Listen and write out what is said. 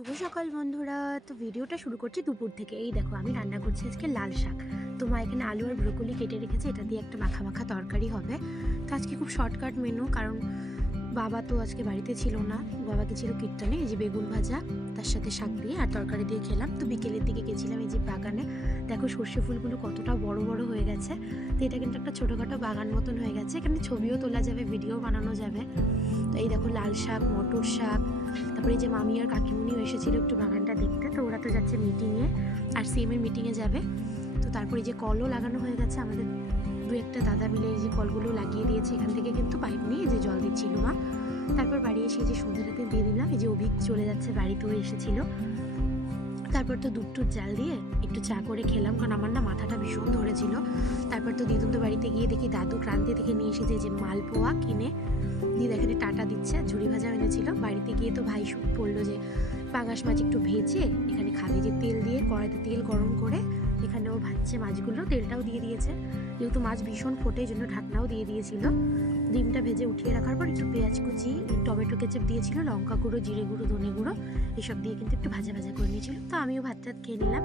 শুভ সকাল বন্ধুরা। তো ভিডিওটা শুরু করছি দুপুর থেকে। এই দেখো আমি রান্না করছি আজকে লাল শাক। তো মা এখানে আলু আর ব্রোকলি কেটে রেখেছে, এটা দিয়ে একটা মাখা মাখা তরকারি হবে। তো আজকে খুব শর্টকাট মেনু, কারণ বাবা তো আজকে বাড়িতে ছিল না, বাবাকে ছিল কীর্তনে। এই যে বেগুন ভাজা তার সাথে শাক দিয়ে আর তরকারি দিয়ে খেলাম। তো বিকেলের দিকে গেছিলাম এই যে বাগানে, দেখো সর্ষে ফুলগুলো কতটা বড় বড় হয়ে গেছে। তো এটা কিন্তু একটা ছোটোখাটো বাগান মতন হয়ে গেছে, এখানে ছবিও তোলা যাবে, ভিডিও বানানো যাবে। তো এই দেখো লাল শাক, মটর শাক, তারপরে এই যে মামি আর কাকিমুনিও এসেছিলো একটু বাগানটা দেখতে। তো ওরা তো যাচ্ছে মিটিংয়ে, আর সিএমের মিটিংয়ে যাবে। তো তারপরে এই যে কলও লাগানো হয়ে গেছে, আমাদের দু একটা দাদা মিলে এই যে কলগুলো লাগিয়ে দিয়েছে। এখান থেকে কিন্তু পাইপ নিয়ে যে জল দিচ্ছিল মা। তারপর বাড়ি এসে যে সন্ধ্যাটাতে দিয়ে দিলাম। এই যে অভিক চলে যাচ্ছে, বাড়িতেও এসেছিলো। তারপর তো দুধ টুধ জাল দিয়ে একটু চা করে খেলাম, কারণ আমার না মাথাটা ভীষণ ধরেছিল। তারপর তো দিদুন তো বাড়িতে গিয়ে দেখি দাদু ক্রান্তি থেকে নিয়ে এসেছে যে মালপোয়া কিনে দিদা এখানে টাটা দিচ্ছে, ঝুড়ি ভাজা এনেছিল। বাড়িতে গিয়ে তো ভাই বললো যে পাঙাশ মাছ একটু ভেজে এখানে খাবে, যে তেল দিয়ে কড়াইতে তেল গরম করে এখানে ও ভাজছে মাছগুলো, তেলটাও দিয়ে দিয়েছে। যেহেতু মাছ ভীষণ ফোটে, জন্য ঢাকনাও দিয়ে দিয়েছিল। ডিমটা ভেজে উঠিয়ে রাখার পর একটু পেঁয়াজ কুচি, টমেটো কেচাপ দিয়েছিল, লঙ্কা গুঁড়ো, জিরে গুঁড়ো, ধনে গুঁড়ো এসব দিয়ে কিন্তু একটু ভাজা ভাজা করে নিয়েছিল। তো আমিও ভাত টাত খেয়ে নিলাম।